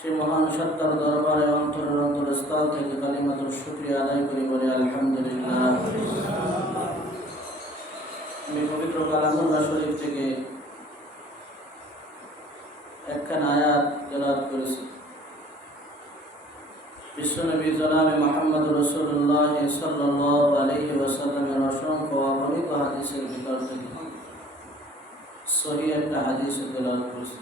সে মহান সত্তার দরবারে অন্তরের অন্তরস্থল থেকে কালিমাতুর শুকরিয়া আদায় করি বলে আলহামদুলিল্লাহ। আমি পবিত্র শরীফ থেকে একখান আয়াত করেছি। বিশ্বনবী জনাবে রসুল্লাহ ওয়াসাল্লামের অসংখ্য হাদিসের ভিতর থেকে সহি একটা হাদিস তেলাওয়াত করেছি।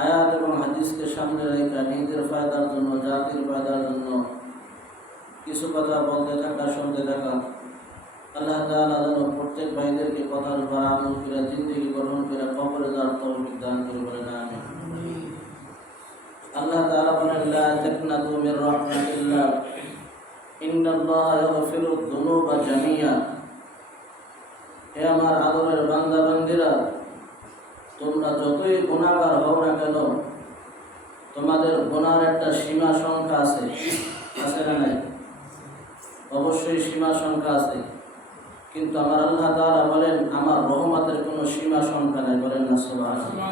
আয়াত এবং হাদিসকে সামনে রেখে নিজের ফায়দার জন্য, জাতির ফায়দার জন্য কিছু কথা বলতে থাকা, শুনতে থাকা। আল্লাহ তাআলা যেন প্রত্যেক ভাইদেরকে কথার উপর আমল করে, জিন্দগি গ্রহণ করে, কবরে যাওয়ার তৌফিক দান করে বলেন, আমিন। আল্লাহ তাআলা বলেন, লা ইন্নাল্লাহা জামিয়া হে আমার আদরের বান্দা বান্দিরা তোমরা যতই গুনাহগার হও না কেন, তোমাদের গোনার একটা সীমা সংখ্যা আছে। আছে না নাই? অবশ্যই সীমা সংখ্যা আছে। কিন্তু আমার আল্লাহ তাআলা বলেন, আমার রহমতের কোনো সীমা সংখ্যা নাই। বলেন না, সুবহানাল্লাহ।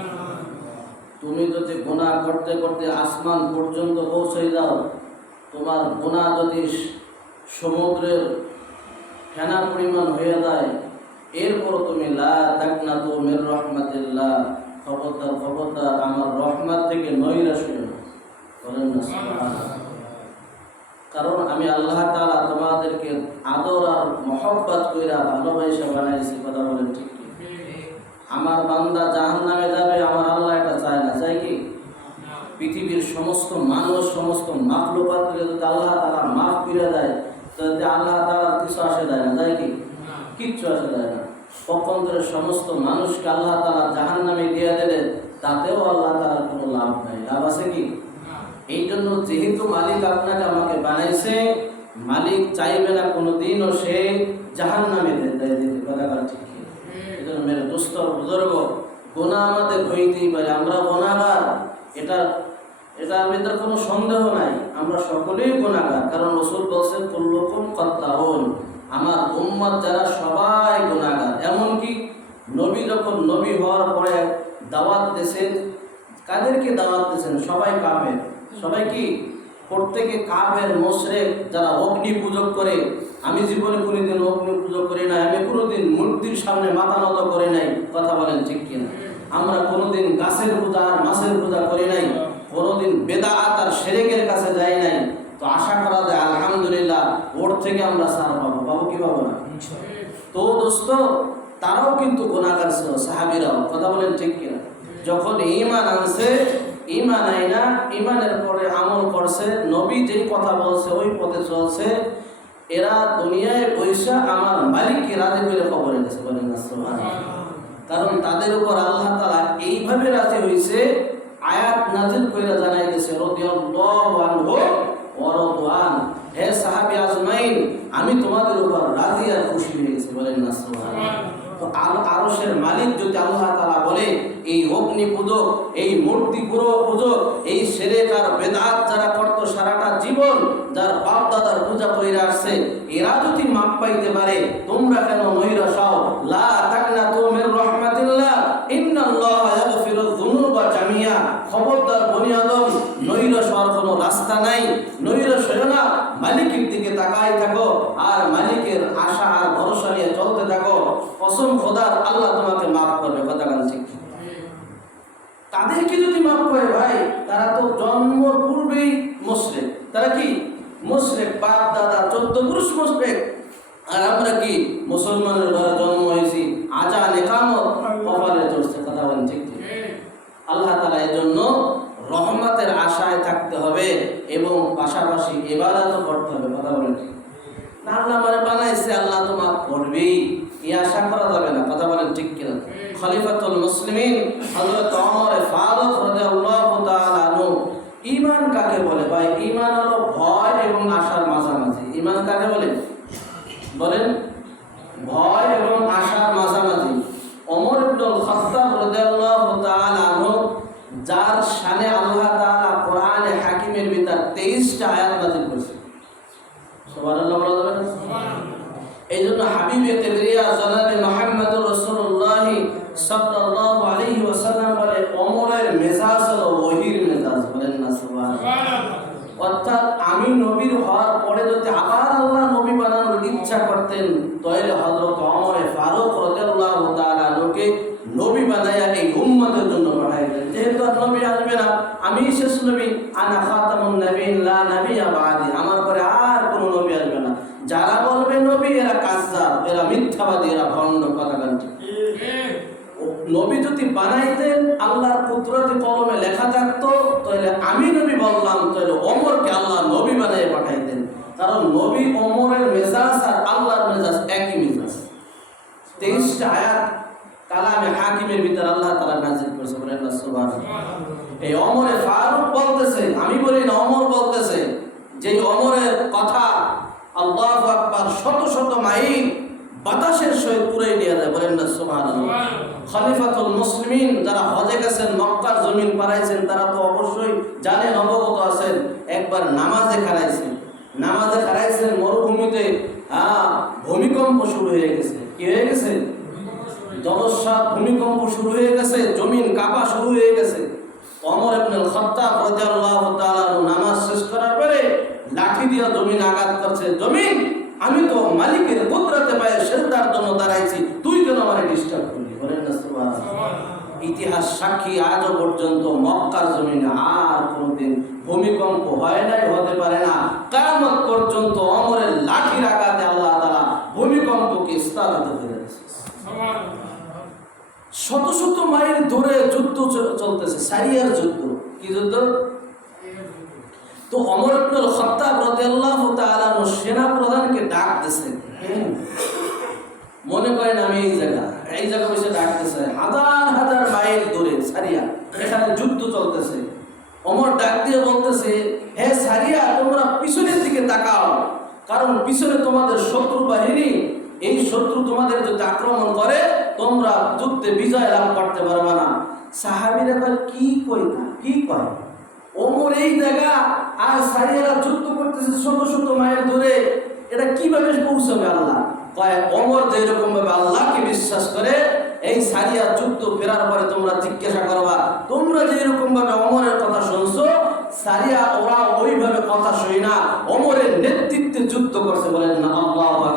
তুমি যদি গোনা করতে করতে আসমান পর্যন্ত পৌঁছে যাও, তোমার গোনা যদি সমুদ্রের ফেনা পরিমাণ হয়ে যায় এরপর তুমি আমার থেকে কারণ আমি আল্লাহ তাআলা তোমাদেরকে আদর আর মহব্বত কইরা ভালোবাসা বানাইছি কথা বলেন ঠিক আমার বান্দা জাহান্নামে যাবে, আমার আল্লাহ এটা চায় না চাই কি? পৃথিবীর সমস্ত মানুষ, সমস্ত মাখলুকাতকে যদি আল্লাহ তাআলা মাফ করে দেয় তাতে আল্লাহ তাআলার কিছু আসে যায় না, যায় কি? কিচ্ছু আসে যায় না। পক্ষান্তরের সমস্ত মানুষকে আল্লাহ তাআলা জাহান্নামে দিয়ে দিলে তাতেও আল্লাহ তাআলার কোনো লাভ নাই। লাভ আছে কি? এই জন্য যেহেতু মালিক আপনাকে আমাকে বানাইছে মালিক চাইবে না কোনোদিনও সে জাহান নামে দিতে। কথা কথা ঠিক এই জন্য মেরে বুজুর্গ গোনা আমাদের হইতেই পারে আমরা গোনাগার এটা এটার ভিতরে কোনো সন্দেহ নাই আমরা সকলেই গোনাগার কারণ রসুল বলছেন কুল্লুকুম কত্তাউন। আমার উম্মত যারা সবাই গোনাগার এমনকি নবী যখন নবী হওয়ার পরে দাওয়াত দিয়েছেন, কাদেরকে দাওয়াত দিয়েছেন? সবাই কাফের। সবাই কি? প্রত্যেকে কাফের, মোশরেক, যারা অগ্নি পুজো করে। আমি জীবনে কোনোদিন অগ্নি পুজো করি নাই, আমি কোনোদিন মূর্তির সামনে মাথা নত করে নাই। কথা বলেন ঠিক কিনা? আমরা কোনোদিন গাছের পূজা আর মাছের পূজা করি নাই, কোনোদিন বেদাআত আর সেরেকের কাছে যাই নাই। তো আশা করা যায়, আলহামদুলিল্লাহ ওর থেকে আমরা সার পাবো পাবো কি পাবো না? তো দোস্ত, তারাও কিন্তু গুণাগার ছিল, সাহাবিরাও। কথা বলেন ঠিক কিনা? যখন ইমান আনছে ইমান আইনা ইমানের পরে আমল করছে, নবী যেই কথা বলছে, ওই পথে চলছে, এরা দুনিয়ায় বৈশা আমার মালিককে রাজি করে খবর এনেছে বলেন কারণ তাদের উপর আল্লাহ তাআলা এইভাবে রাজি হয়েছে আয়াত নাজিল কইরা জানাই দিয়েছে রাদিয়াল্লাহু আমি তোমাদের উপর রাজি আর খুশি হয়ে গেছি বলেন না। তো আল- মালিক যদি আল্লাহ তাআলা বলে এই অগ্নি পূজক এই মূর্তি পূজক এই সেরেক আর বেদাত যারা করত সারাটা জীবন যার বাপ দাদার পূজা করে আসছে এরা যদি মাপ পাইতে পারে তোমরা কেন নৈরাশাও লা তাকনা তুমির রহমাতিল্লাহ ইন্নাল্লাহ ইয়াগফিরুয যুনুবা জামিয়া। খবরদার বনি আদম নৈরাশ হওয়ার কোনো রাস্তা নাই নৈরাশ হয়েও না মালিকের দিকে তাকাই থাকো আর মালিকের আশা আর ভরসা নিয়ে চলতে থাকো। কসম খোদার, আল্লাহ তোমাকে মাফ করবে, কথা কানছি তাদেরকে যদি মাফ করে ভাই, তারা তো জন্ম পূর্বেই মুসলিম। তারা কি? মুসলিম, বাপ, দাদা, চোদ্দ পুরুষ মুসলিম। আর আমরা কি? সুবহানাল্লাহ বলা যাবে না এই জন্য হাবিবে তেবরিয়া জনাবে মোহাম্মদুর রসুল্লাহ সাল্লাল্লাহু আলাইহি ওয়াসাল্লাম বলে ওমরের মেজাজ হলো ওহির মেজাজ বলেন না সুবহানাল্লাহ অর্থাৎ আমি নবীর হওয়ার পরে যদি আবার আল্লাহ নবী বানানোর ইচ্ছা করতেন তাহলে হযরত ওমরে ফারুক রাদিয়াল্লাহু তাআলা লোকে নবী বানায়া এই উম্মতের জন্য পাঠাইলেন যেহেতু আর নবী আসবে না আমি শেষ নবী আনা খাতামুন নবীন লা নবিয়া বাদি আমার পরে আর কোনো নবী আসবে না যারা বলবে নবী এরা কাজ্জাব এরা মিথ্যাবাদী এরা ভণ্ড কথা গান্তি নবী যদি বানাইতেন আল্লাহর কুদরতি কলমে লেখা থাকতো তাহলে আমি নবী বললাম তাহলে অমরকে আল্লাহ নবী বানিয়ে পাঠাইতেন কারণ নবী অমরের মেজাজ আর আল্লাহর মেজাজ একই মেজাজ তেইশটা আয়াত কালামে হাকিমের ভিতর আল্লাহ তালা নাজিল করেছে বলেন এই অমরে ফারুক বলতেছে আমি বলি না অমর বলতেছে যে অমরের কথা আল্লাহ আকবার শত শত মাইল বাতাসের সহিত পুরাই নিয়ে যায় বলেন না খলিফাতুল মুসলিমিন যারা হজে গেছেন মক্কার জমিন পারাইছেন তারা তো অবশ্যই জানেন অবগত আছেন একবার নামাজে খারাইছেন নামাজে খারাইছেন মরুভূমিতে ভূমিকম্প শুরু হয়ে গেছে। কি হয়ে গেছে? জলস্বাদ ভূমিকম্প শুরু হয়ে গেছে, জমিন কাঁপা শুরু হয়ে গেছে। অমর ইবনুল খাত্তাব রাদিয়াল্লাহু তাআলা নামাজ শেষ করার পরে লাঠি দিয়ে জমিন আঘাত করছে। জমিন, আমি তো মালিকের কুদরতে পায়ে সেজদার জন্য দাঁড়াইছি তুই কেন আমারে ডিস্টার্ব করলি। বলেন না, সুবহানাল্লাহ। ইতিহাস সাক্ষী আজও পর্যন্ত মক্কার জমিনে আর কোনোদিন ভূমিকম্প হয় নাই, হতে পারে না। কিয়ামত পর্যন্ত অমরের লাঠির তাআলা ভূমিকম্পকে স্থগিত করে শত শত মাইল দূরে যুদ্ধ চলতেছে সারিয়ার যুদ্ধ। কি যুদ্ধ? তো অমর ইবনুল খাত্তাব রাদিয়াল্লাহু তাআলা সেনা প্রধানকে ডাক দিয়েছে। মনে করেন আমি এই জায়গা এই জায়গা বসে ডাক দিয়েছে হাজার হাজার মাইল দূরে সারিয়া এখানে যুদ্ধ চলতেছে। অমর ডাক দিয়ে বলতেছে হে সারিয়া তোমরা পিছনের দিকে তাকাও। কারণ পিছনে তোমাদের শত্রু বাহিনী, এই শত্রু তোমাদের যদি আক্রমণ করে, তোমরা যুদ্ধে বিজয় লাভ করতে পারবে না। সাহাবিরা কয়, কি কই? কি কয়? ওমর এই জায়গা, আর সারিয়ারা যুদ্ধ করতেছে শত শত মাইল দূরে। এটা কীভাবে পৌঁছাবে আল্লাহ? কয় অমর যেরকম ভাবে আল্লাহকে বিশ্বাস করে, এই সারিয়া যুদ্ধ ফেরার পরে তোমরা জিজ্ঞাসা করবা, তোমরা যেরকম ভাবে অমরের কথা শুনছো সারিয়া ওরা ওইভাবে কথা শুনি না। অমরের নেতৃত্বে যুদ্ধ করছে বলেন না আল্লাহ আকবার।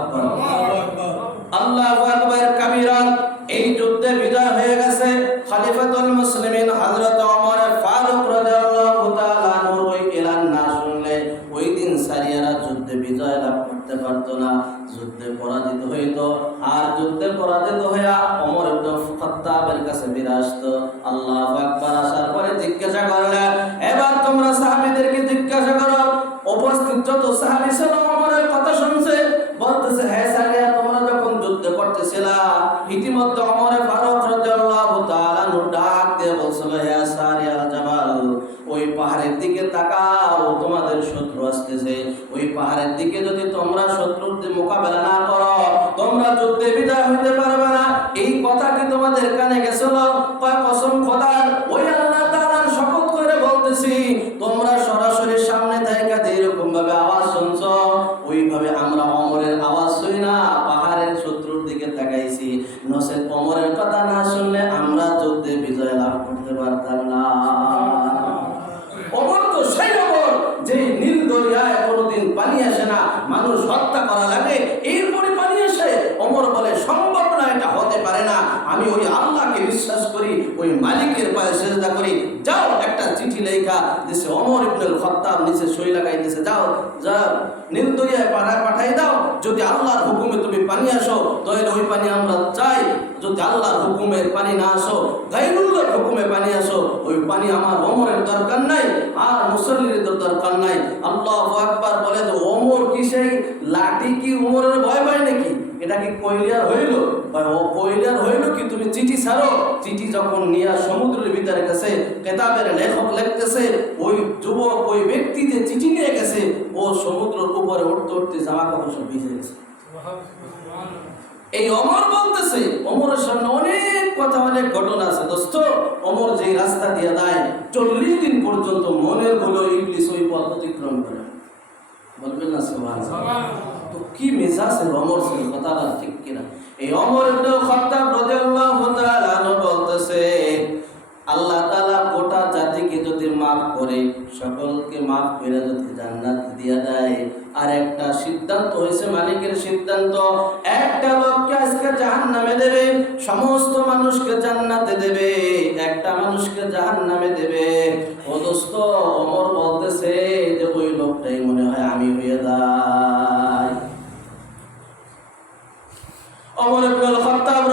আল্লাহ আলাইহি ওয়া সাল্লামের কথা শুনছে করি, ওই মালিকের পায়ে সেজদা করি। যাও, একটা চিঠি লেখা দেশে অমর ইবনুল খত্তাব নিচে সই লাগাই দিছে, যাও যাও নীলদরিয়ায় পাঠায় পাঠাই দাও। যদি আল্লাহর হুকুমে তুমি পানি আসো, তাহলে ওই পানি আমরা চাই। যদি আল্লাহর হুকুমে পানি না আসো, গাইরুল্লাহর হুকুমে পানি আসো, ওই পানি আমার অমরের দরকার নাই, আর মুসল্লির দরকার নাই। আল্লাহ আকবার বলে যে, অমর কি সেই? লাঠি কি উমরের ভয় পায় নাকি? এটা কি কইলিয়ার হইল? বা ও কইলিয়ার হইল কি? তুমি চিঠি ছাড়ো। চিঠি যখন নিয়া সমুদ্রের ভিতরে গেছে, কেতাবের লেখক লিখতেছে, ওই যুবক ওই ব্যক্তি যে চিঠি নিয়ে গেছে, ও সমুদ্রের উপরে উঠতে উঠতে জামা কাপড় সব ভিজে গেছে। এই অমর বলতেছে, অমরের সামনে অনেক কথা, অনেক ঘটনা আছে। দোস্ত, অমর যে রাস্তা দিয়ে দেয় চল্লিশ দিন পর্যন্ত মনের হলো ইংলিশ ওই পথ অতিক্রম করে। বলবেন না সোহান কি মেজাজের অমর ছিল? কথাটা ঠিক কিনা? এই অমর খাত্তাব রাদিয়াল্লাহু তাআলা বলতেছে, আল্লাহ তাআলা গোটা জাতিকে যদি মাফ করে, সকলকে মাফ করে যদি জান্নাত দিয়া দেয়। আর একটা সিদ্ধান্ত হয়েছে, মালিকের সিদ্ধান্ত, একটা লোককে আজকে জাহান্নামে দেবে, সমস্ত মানুষকে জান্নাতে দেবে, একটা মানুষকে জাহান্নামে দেবে। ও দোস্ত, অমর বলতেছে যে ওই লোকটাই মনে হয় আমি হয়ে যাই। অমর ইবনুল খাত্তাব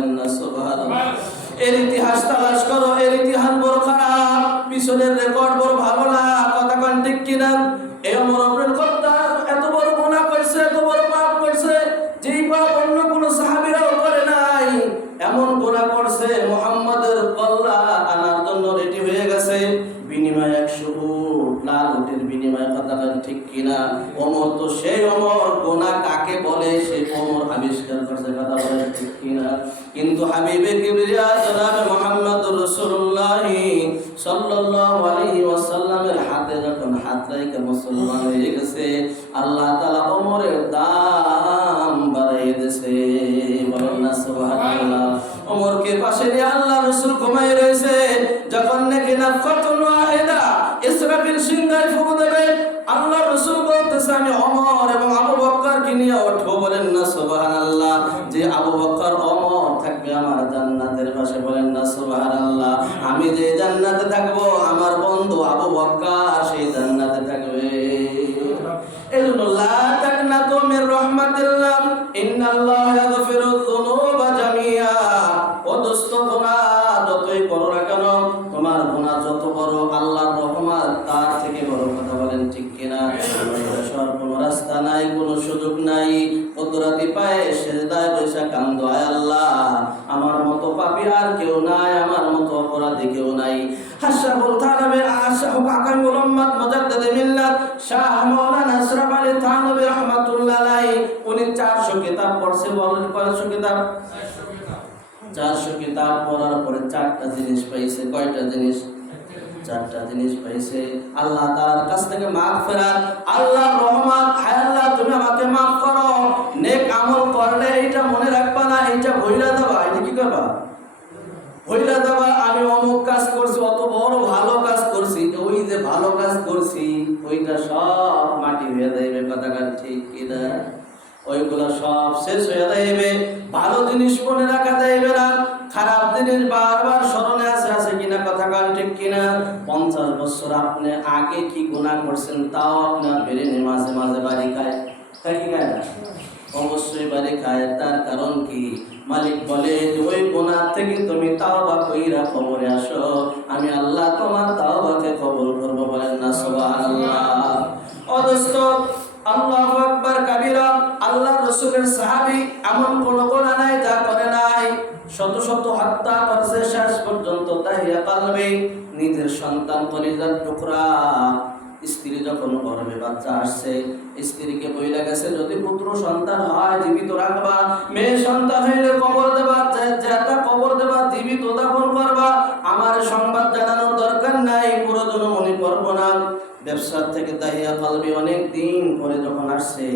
বলেন না এর ইতিহাস তালাশ করো, এর ইতিহাস বড় খারাপ, পিছনের রেকর্ড বড় ভালো না, কথা ঠিক কিনা? ইসরাফিল সিংহায় ফুঁক দেবে। আল্লাহ রসুল বলতেছে, আমি অমর এবং আবু বকরকে নিয়ে উঠবো বলেন না, সুবহানাল্লাহ। যে আবু বক্কর অমর থাকবে আমার জান্নাতের পাশে বলেন না, সুবহানাল্লাহ। আমি যে জান্নাতে থাকব, আমার বন্ধু আবু বক্কার সেই জান্নাতে থাকবে। পড়ছে বলেন কয়শো কিতাব চারশো কিতাব পড়ার পরে চারটা জিনিস পাইছে, কয়টা জিনিস? চারটা জিনিস পাইছে। আল্লাহ তাআলার কাছ থেকে মাফ ফেরাত আল্লাহ রহমান হায় আল্লাহ, তুমি আমাকে মাফ করো। নেক আমল করলে এইটা মনে রাখবা না, এইটা দেবা এটা কি করবা? দেবা আমি অমুক কাজ করছি, অত বড় ভালো কাজ করছি ওই যে ভালো কাজ করছি, ওইটা সব মাটি হয়ে যাইবে ঠিক সব শেষ হয়ে যাইবে। ভালো জিনিস মনে রাখা যাইবে না। খারাপ জিনিস বারবার স্মরণে আছে আছে কিনা কথা ঠিক কিনা? পঞ্চাশ বছর আপনি আগে কি গুণা করছেন তাও আপনার মাঝে মাঝে বাড়ি খায়। তাই কি অবশ্যই বাড়ি খায়। তার কারণ কি? মালিক বলে, ওই গুনাহ থেকে তুমি তাওবা কইরা কবরে আসো। আমি আল্লাহ তোমার তাওবাকে কবুল করব বলেন না, সুবহানাল্লাহ। অদস্ত, আল্লাহু আকবার, কাবীরা। আল্লাহ যুগের সাহাবি এমন কোন গোনা নাই, যা করে নাই। শত শত হত্যা করছে শেষ পর্যন্ত, তাহিয়া কালবে নিজের সন্তান কলিজার টুকরা। স্ত্রী যখন গর্ভে বাচ্চা আসছে, স্ত্রীকে বইলা গেছে, যদি পুত্র সন্তান হয়, জীবিত রাখবা। মেয়ে সন্তান হইলে কবর দেবা যেটা কবর দেবা, জীবিত দাফন করবা। আমার সংবাদ জানানোর দরকার নাই পুরোজন মনে করব না। ব্যবসার থেকে দাহিয়া কালবি অনেক দিন পরে যখন আসছে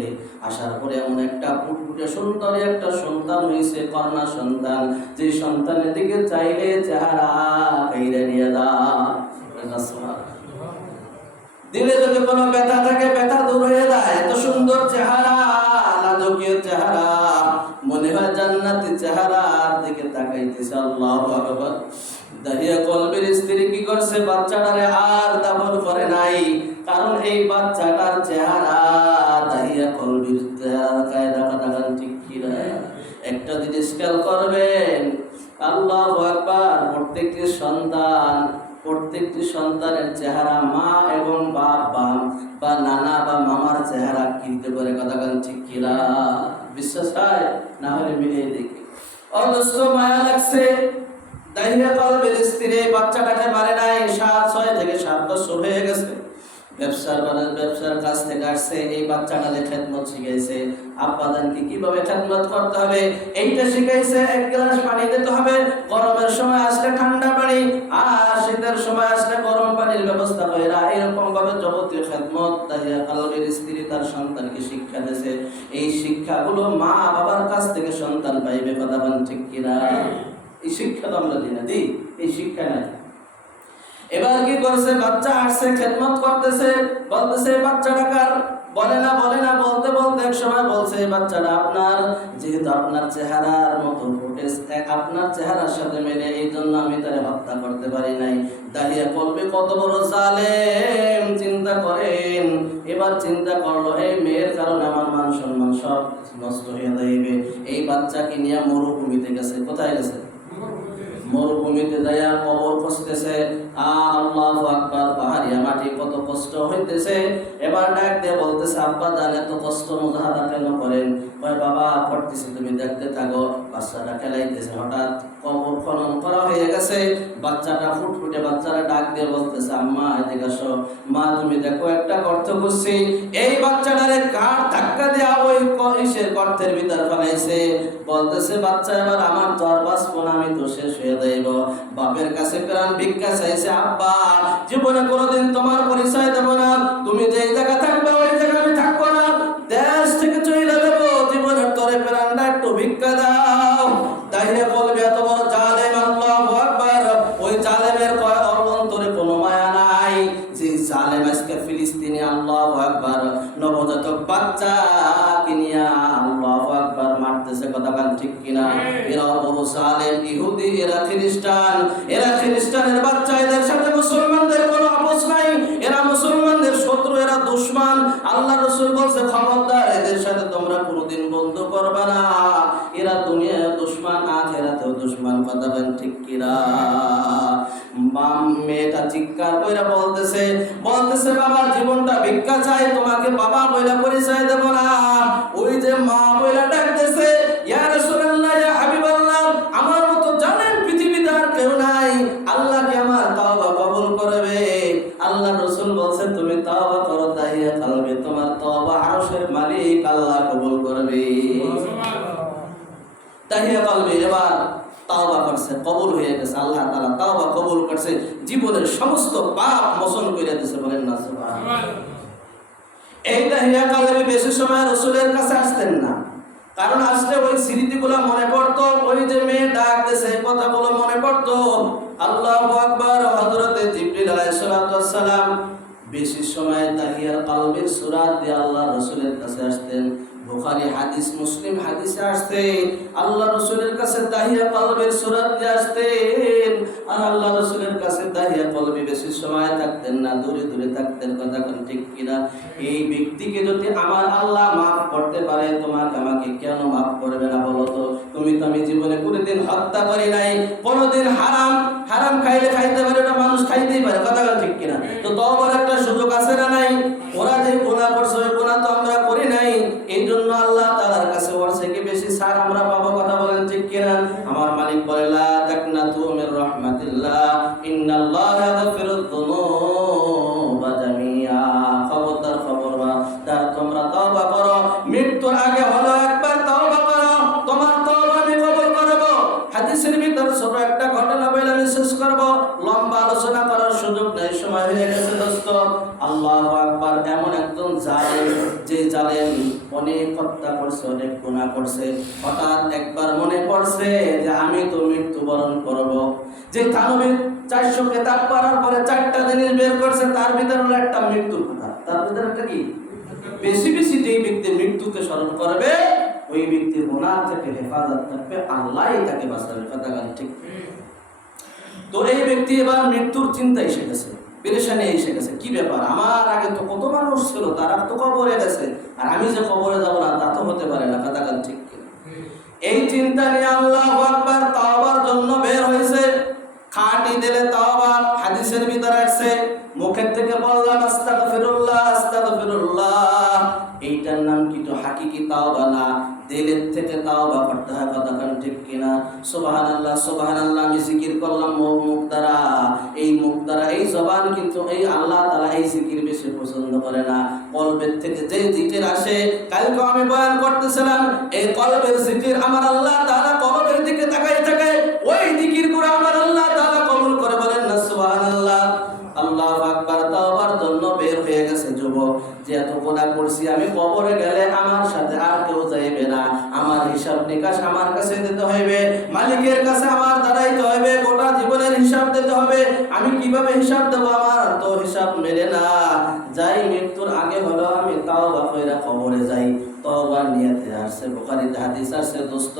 আসার পরে এমন একটা ফুটফুটে সুন্দরী একটা সন্তান হয়েছে, কন্যা সন্তান। যে সন্তানের দিকে চাইলে চেহারা নিয়ে দিলে যদি কোনো ব্যথা থাকে, ব্যথা দূর হয়ে যায়। এত সুন্দর চেহারা চেহারা। মনে হয় জান্নাতি চেহারার দিকে তাকাইতেছে আল্লাহু দাহিয়া কলবের স্ত্রী কি করছে? বাচ্চাটারে আর দাফন করে নাই। কারণ এই বাচ্চাটার চেহারা দাহিয়া কলবের চেহারা কায়দা কাটাগান ঠিক একটা জিনিস খেয়াল করবেন, আল্লাহ প্রত্যেকটি সন্তান, প্রত্যেকটি সন্তানের চেহারা মা এবং বাপ বা বা নানা বা মামার চেহারা কিনতে পারে কথা ঠিক বিশ্বাস হয়? না হলে মিলিয়ে দেখি। অজস্র মায়া লাগছে। গ্লাস পানি ঠান্ডা পানি, আর শীতের সময় আসলে গরম পানির ব্যবস্থা করে এরকম ভাবে যাবতীয় খেদমত তাহিয়া স্ত্রী তার সন্তানকে শিক্ষা দিয়েছে। এই শিক্ষাগুলো মা বাবার কাছ থেকে সন্তান পাইবে, কথা বলেন ঠিক কিনা? এই শিক্ষা তো আমরা দিই না, দিই। এই শিক্ষা নাই। এবার কি করছে? বাচ্চা আসছে খেদমত করতেছে, বলতেছে, বাচ্চাটা কার? বলে না বলে না, বলতে বলতে এক সময় বলছে, বাচ্চাটা আপনার, যেহেতু আপনার চেহারার মতো আপনার চেহারার সাথে মেলে, এই জন্য আমি তারে হত্যা করতে পারি নাই। দাঁড়িয়ে বলবে, কত বড় জালেম, চিন্তা করেন। এবার চিন্তা করল, এই মেয়ের কারণে আমার মান সম্মান সব নষ্ট হয়ে যাইবে। এই বাচ্চাকে নিয়ে মরুভূমিতে গেছে। কোথায় গেছে? মরুভূমিতে যাইয়া কবর খুঁজতেছে। আল্লাহ আকবার পাহাড়িয়া মাটি কত কষ্ট হইতেছে। এবার ডাক দিয়ে বলতেছে, আব্বা জানে তো কষ্ট মুজাহাদা কেন করেন? কয় বাবা করতেছি তুমি দেখতে থাকো। বাচ্চাটা খেলাইতেছে, হঠাৎ কবর খনন করা হয়ে গেছে। বাচ্চাটা ফুটফুটে বাচ্চারা ডাক দিয়ে বলতেছে, আম্মা, এদিকে আসো। মা, তুমি দেখো একটা গর্ত করছি এই বাচ্চাটারে কার ধাক্কা দেয়া ওই ইসের গর্তের ভিতর ফেলাইছে। বলতেছে, বাচ্চা, এবার আমার তো আর বাঁচবো আমি তো শেষ হয়ে যাইব। বাপের কাছে প্রাণ ভিক্ষা চাইছে, আব্বা, জীবনে কোনোদিন তোমার পরিচয় দেবো না। তুমি যে জায়গা থাকবে স্মৃতিগুলো মনে পড়তো, ওই যে মেয়ে ডাক কথা কথাগুলো মনে পড়তো। আল্লাহ আকবর, হযরতে জিবরিল আলাইহিস সালাম বেশি সময় তাহিয়ার কালবের সূরা দিয়ে আল্লাহ রসুলের কাছে আসতেন। বুখারী হাদিস, মুসলিম হাদিসে আসতে আল্লাহ রসুলের কাছে তাহিয়া কালবের সুরাত দিয়ে আসতেন। আর আল্লাহ তাহিয়া বেশি সময় থাকতেন না, দূরে দূরে থাকতেন কথা কোন ঠিক কিনা। এই ব্যক্তিকে যদি আমার আল্লাহ মাফ করতে পারে তোমার আমাকে কেন মাফ করবে না বলো তো? তুমি তো আমি জীবনে কোনোদিন হত্যা করি নাই, কোনোদিন হারাম হারাম খাইলে খাইতে পারে না, মানুষ খাইতেই পারে কথা ঠিক কিনা? তো তোমার একটা সুযোগ আছে না নাই? ওরা যে গুনাহ করছে আল্লাহ আকবার এমন একজন জালেম যে জালেম অনেক হত্যা করছে অনেক গুণা করছে। হঠাৎ একবার মনে পড়ছে যে আমি তো মৃত্যুবরণ করব। যে তানবীর চারশো কেতাব করার পরে চারটা জিনিস বের করছে তার ভিতরে হলো একটা মৃত্যুর কথা। তার ভিতরে একটা কি? বেশি বেশি যেই ব্যক্তি মৃত্যুকে স্মরণ করবে ওই ব্যক্তির গুনাহ থেকে হেফাজত থাকবে আল্লাহ তাকে বাঁচাবে। কথা গান ঠিক? তো এই ব্যক্তি এবার মৃত্যুর চিন্তা এসে গেছে। পেরেশানি এসে গেছে। কি ব্যাপার? আমার আগে তো কত মানুষ ছিল, তারা তো কবরে গেছে। আর আমি যে কবরে যাব না, তা তো হতে পারে না গান ঠিক এই চিন্তা নিয়ে আল্লাহ আকবার তাওবার জন্য বের হয়েছে। খাঁটি দিলে তাওবা হাদিসের ভিতরে আসছে, মুখের থেকে বললাম, আস্তাগফিরুল্লাহ আস্তাগফিরুল্লাহ। এইটার নাম কি তো হাকিকি তাওবা না? দিলের থেকে তাওবা করতে হয় কান ঠিক কিনা? সুবহানাল্লাহ সুবহানাল্লাহ, আমি জিকির করলাম মুখ দ্বারা এই মুখ দ্বারা এই জবান কিন্তু এই আল্লাহ তাআলা এই জিকির বেশি পছন্দ করে না। কলবের থেকে যে জিকির আসে, কালকে আমি বয়ান করতেছিলাম, এই কলবের জিকির আমার আল্লাহ তাআলা কলবের দিকে তাকাই থাকে ওই জিকির করে আমার আল্লাহ তাআলা কবুল করে বলেন না, সুবহানাল্লাহ। আল্লাহ আকবার, তাওবার জন্য বের হয়ে গেছে যুবক। যে এত গোনা করছি, আমি কবরে গেলে আমার সাথে আর নিকাশ আমার কাছে দিতে হইবে, মালিকের কাছে আমার দাঁড়াইতে হবে গোটা জীবনের হিসাব দিতে হবে। আমি কীভাবে হিসাব দেবো আমার? তো হিসাব মেলে না। যাই মৃত্যুর আগে হলো, আমি তাও বাপেরা কবরে যাই। আসছে হাদিস আসছে, দোস্ত,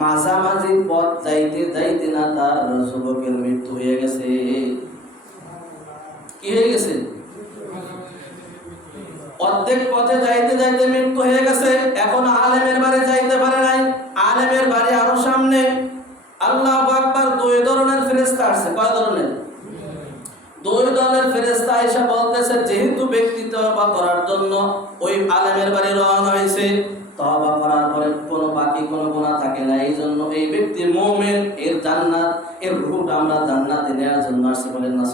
মাঝামাঝি পথ যাইতে যাইতে না তার যুবকের মৃত্যু হয়ে গেছে। কি হয়ে গেছে? অর্ধেক পথে যাইতে যাইতে মৃত্যু হয়ে গেছে। এখন আলেমের বাড়ি যাইতে পারে নাই আলেমের বাড়ি আরও সামনে আল্লাহ আকবার দুই ধরনের আসছে, কয় ধরনের? দুই দলের ফেরেস্তা এসে বলতেছে, যেহেতু করার জন্য ওই আলেমের বাড়ি রওনা হয়েছে, তওবা করার পরে কোনো বাকি কোনো থাকে না। এই জন্য এই ব্যক্তি মুমিন, এর জান্নাত, এর আমরা জান্নাতে নেওয়ার জন্য বলেন না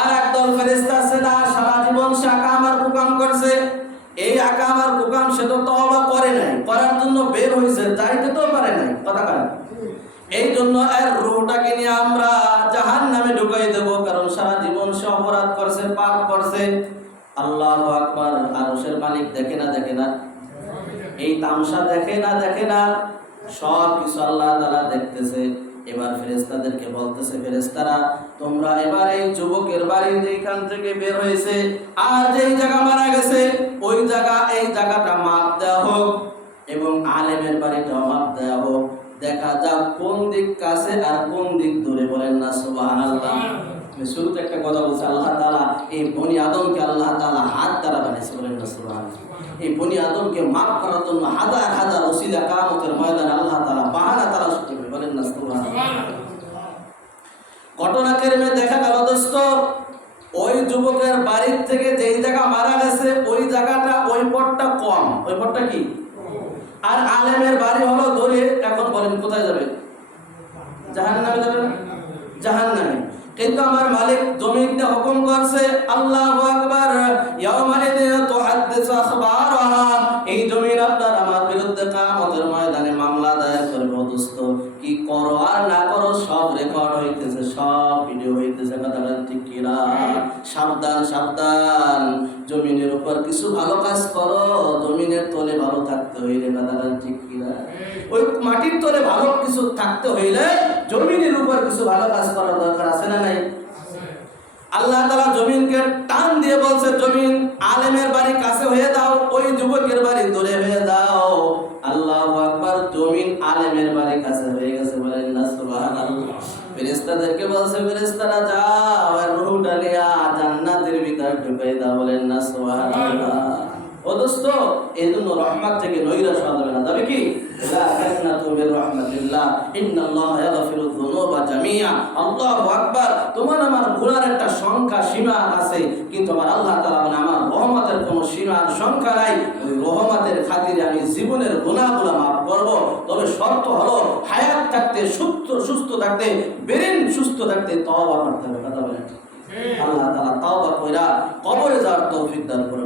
আর একদল ফেরেস্তা না, সারা জীবন সে আকামার কুকাম করছে। এই কুকাম সে তো তওবা করে নাই, করার জন্য বের হয়েছে, যাইতে তো পারে নাই। কথা কান এই জন্য এর রুহটাকে নিয়ে আমরা জাহান নামে ঢুকাই দেব, কারণ সারা জীবন সে অপরাধ করছে, পাপ করছে। আল্লাহ আকবার আরশের মালিক দেখে না দেখে না। এই তামসা দেখে না দেখে না। সব কিছু আল্লাহ তাআলা দেখতেছে। এবার ফেরেশতাদেরকে বলতেছে, ফেরেশতারা, তোমরা এবার এই যুবকের বাড়ি যেখান থেকে বের হয়েছে, আর যেই জায়গা মারা গেছে, ওই জায়গা, এই জায়গাটা মাপ দেওয়া হোক। এবং আলেমের বাড়িটা মাপ দেওয়া হোক, দেখা যাক কোন দিক কাছে আর কোন দিক দূরে বলেন না, সুবহানাল্লাহ। আমি শুরুতে একটা কথা বলছে, আল্লাহ তালা এই বনি আদমকে আল্লাহ তাআলা হাত দ্বারা বানিয়েছে বলেন না, সুবহানাল্লাহ। এই বনি আদমকে মাফ করার জন্য হাজার হাজার ওসিলা কামতের ময়দানে আল্লাহ তালা বাহানা তারা করবে বলেন না, সুবহানাল্লাহ। ঘটনা কেরমে দেখা গেল, দোস্ত, ওই যুবকের বাড়ির থেকে যেই জায়গা মারা গেছে, ওই জায়গাটা, ওই পথটা কম। ওই পথটা কি? আর আলেমের বাড়ি হলো ধরে এখন বলেন কোথায় যাবে? জাহান নামে যাবে জাহান নামে কিন্তু আমার মালিক জমিন দিয়ে হুকুম করছে, আল্লাহু আকবার এই জমিন আপনার আমার বিরুদ্ধে কিয়ামতের ময়দানে মামলা দায়ের করবে দোস্ত কি করো আর না করো, সব রেকর্ড হইতেছে, সব ভিডিও হইতেছে কথা ঠিক কি না সাবধান সাবধান। উপর কিছু ভালো কাজ করো, জমিনের তলে ভালো থাকতে হইলে ওই মাটির তলে ভালো কিছু থাকতে হইলে জমিনের উপর কিছু ভালো কাজ করার দরকার আছে না নাই? আল্লাহ তালা জমিনকে টান দিয়ে বলছে, জমিন আলেমের বাড়ি কাছে হয়ে দাও, ওই যুবকের বাড়ি দূরে হয়ে দাও। আল্লাহ আকবার, জমিন আলেমের বাড়ি কাছে হয়ে গেছে বলেন না, সুবহানাল্লাহ। ফেরেশতাদেরকে বলছে, ফেরেশতারা যাও আর রূহটা নিয়া জান্নাতের ভিতর ঢুকাই বলেন না, সুবহানাল্লাহ। ও দোস্ত, এই জন্য রহমত থেকে নৈরাশ হওয়া যাবে না। তবে কি? লা তাকনাতু মির রাহমাতিল্লাহ ইন্নাল্লাহ ইয়াগফিরু যুনুবা জামিআ। আল্লাহু আকবার। তোমার আমার গুনার একটা সংখ্যা নাই। ওই খাতিরে আমি জীবনের গুনাহগুলো মাফ করব। তবে শর্ত হলো, হায়াত থাকতে, সুস্থ সুস্থ থাকতে, বেরেন সুস্থ থাকতে তওবা করতে হবে। কথা বলেন। আল্লাহ তালা তওবা কইরা কবরে যাওয়ার তৌফিক দান করবে